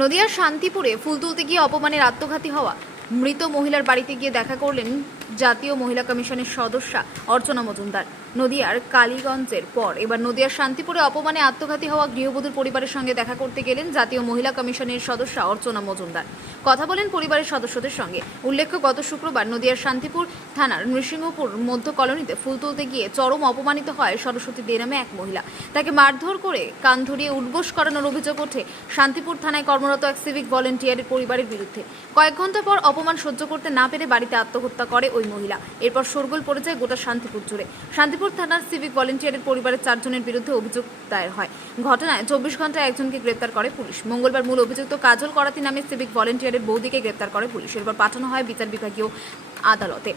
নদিয়ার শান্তিপুরে ফুল তুলতে গিয়ে অপমানের আত্মঘাতী হওয়া মৃত মহিলার বাড়িতে গিয়ে দেখা করলেন জাতীয় মহিলা কমিশনের সদস্যা অর্চনা মজুমদার। নদিয়ার কালীগঞ্জের পর এবার নদিয়ার শান্তিপুরে অপমানে আত্মঘাতী হওয়া গৃহবধূর পরিবারের সঙ্গে দেখা করতে গেলেন জাতীয় মহিলা কমিশনের সদস্যা অর্চনা মজুমদার। কথা বলেন পরিবারের সদস্যদের সঙ্গে। উল্লেখ্য, গত শুক্রবার নদিয়ার শান্তিপুর থানার নৃসিংহপুর মধ্য কলোনিতে ফুল তুলতে গিয়ে চরম অপমানিত হয় সরস্বতী দে নামে এক মহিলা। তাকে মারধর করে কান ধরিয়ে উঠবোস করানোর অভিযোগ ওঠে শান্তিপুর থানায় কর্মরত এক সিভিক ভলেন্টিয়ারের পরিবারের বিরুদ্ধে। কয়েক ঘন্টা পর অপমান সহ্য করতে না পেরে বাড়িতে আত্মহত্যা করে ওই মহিলা। এরপর শোরগোল পড়ে যায় গোটা শান্তিপুর জুড়ে। শান্তিপুর থানার সিভিক ভলেন্টিয়ারের পরিবারের 4 জনের বিরুদ্ধে অভিযোগ দায়ের হয়। ঘটনায় 24 ঘন্টায় একজনকে গ্রেপ্তার করে পুলিশ। মঙ্গলবার মূল অভিযুক্ত কাজল করাতি নামে সিভিক ভলেন্টিয়ারের বৌদিকে গ্রেপ্তার করে পুলিশ। এরপর পাঠানো হয় বিচার বিভাগীয় আদালতে।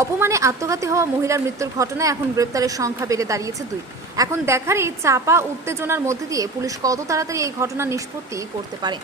অপমানে আত্মঘাতী হওয়া মহিলার মৃত্যুর ঘটনায় এখন গ্রেপ্তারের সংখ্যা বেড়ে দাঁড়িয়েছে 2। এখন দেখার এই চাপা উত্তেজনার মধ্যে দিয়ে পুলিশ কত তাড়াতাড়ি এই ঘটনা নিষ্পত্তি করতে পারে।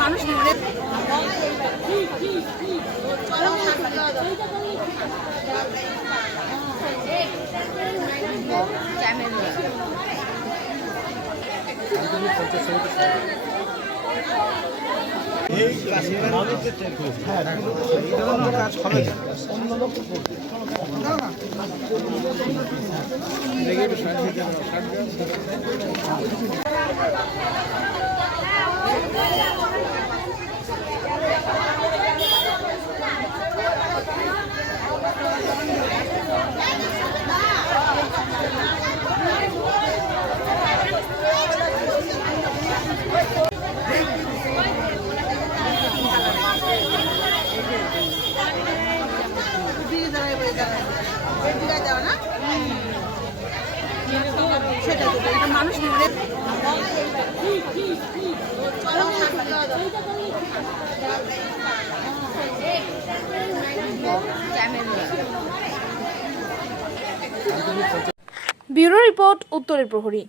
মানুষ মরে কাজ হবে মানুষ মরে ব্যুরো রিপোর্ট, উত্তরের প্রহরী।